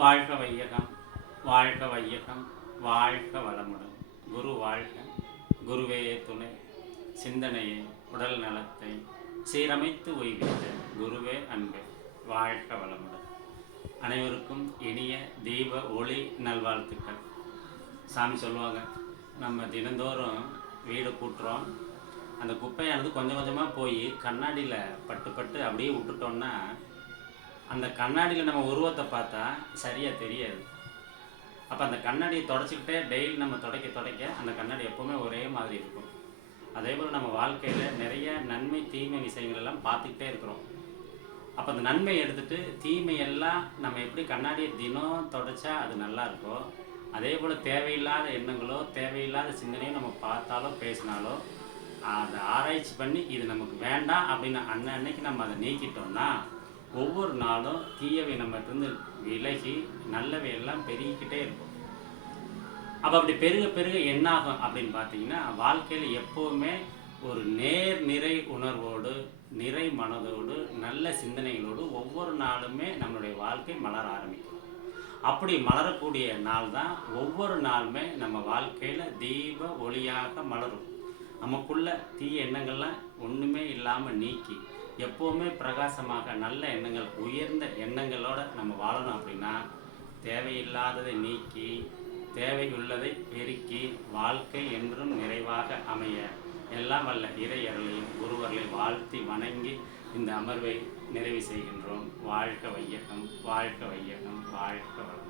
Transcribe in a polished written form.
வாழ்க வையகம், வாழ்க வையகம், வாழ்க வளமுடன். குரு வாழ்க, குருவே துணை. சிந்தனையை உடல் நலத்தை சீரமைத்து ஓய்வித்த குருவே அன்பே. வாழ்க வளமுடன். அனைவருக்கும் இனிய தீப ஒளி நல்வாழ்த்துக்கள். சாமி சொல்லுவாங்க, நம்ம தினந்தோறும் வீடு கூட்டுறோம், அந்த குப்பையானது கொஞ்சம் கொஞ்சமாக போய் கண்ணாடியில் பட்டு பட்டு அப்படியே விட்டுட்டோம்னா அந்த கண்ணாடியில் நம்ம உருவத்தை பார்த்தா சரியாக தெரியாது. அப்போ அந்த கண்ணாடியை தொடச்சிக்கிட்டே டெய்லி நம்ம துடைக்க அந்த கண்ணாடி எப்போவுமே ஒரே மாதிரி இருக்கும். அதே போல் நம்ம வாழ்க்கையில் நிறைய நன்மை தீமை விஷயங்கள் எல்லாம் பார்த்துக்கிட்டே இருக்கிறோம். அப்போ அந்த நன்மை எடுத்துகிட்டு தீமையெல்லாம் நம்ம எப்படி கண்ணாடியை தினம் தொடச்சா அது நல்லா இருக்கோ, அதே போல் தேவையில்லாத எண்ணங்களோ தேவையில்லாத சிந்தனையோ நம்ம பார்த்தாலோ பேசினாலோ அதை ஆராய்ச்சி பண்ணி இது நமக்கு வேண்டாம் அப்படின்னு அன்னைக்கு நம்ம அதை நீக்கிட்டோம்னா ஒவ்வொரு நாளும் தீயவை நம்மகிட்ட விலகி நல்லவை எல்லாம் பெருகிக்கிட்டே இருக்கும். அப்போ அப்படி பெருக பெருக என்னாகும் அப்படின்னு பார்த்தீங்கன்னா, வாழ்க்கையில் எப்போவுமே ஒரு நிறை உணர்வோடு நிறை மனதோடு நல்ல சிந்தனைகளோடு ஒவ்வொரு நாளுமே நம்மளுடைய வாழ்க்கை மலர ஆரம்பிக்கும். அப்படி மலரக்கூடிய நாள் தான் ஒவ்வொரு நாளுமே நம்ம வாழ்க்கையில் தீப ஒளியாக மலரும். நமக்குள்ள தீய எண்ணங்கள்லாம் ஒன்றுமே இல்லாமல் நீக்கி எப்போவுமே பிரகாசமாக நல்ல எண்ணங்கள் உயர்ந்த எண்ணங்களோடு நம்ம வாழணும். அப்படின்னா தேவையில்லாததை நீக்கி தேவையுள்ளதை பெருக்கி வாழ்க்கை என்றும் நிறைவாக அமைய எல்லாம் வல்ல இறையர்களையும் குருவர்களையும் வாழ்த்தி வணங்கி இந்த அமர்வை நிறைவு செய்கின்றோம். வாழ்க வையகம், வாழ்க வையகம், வாழ்க வளம்.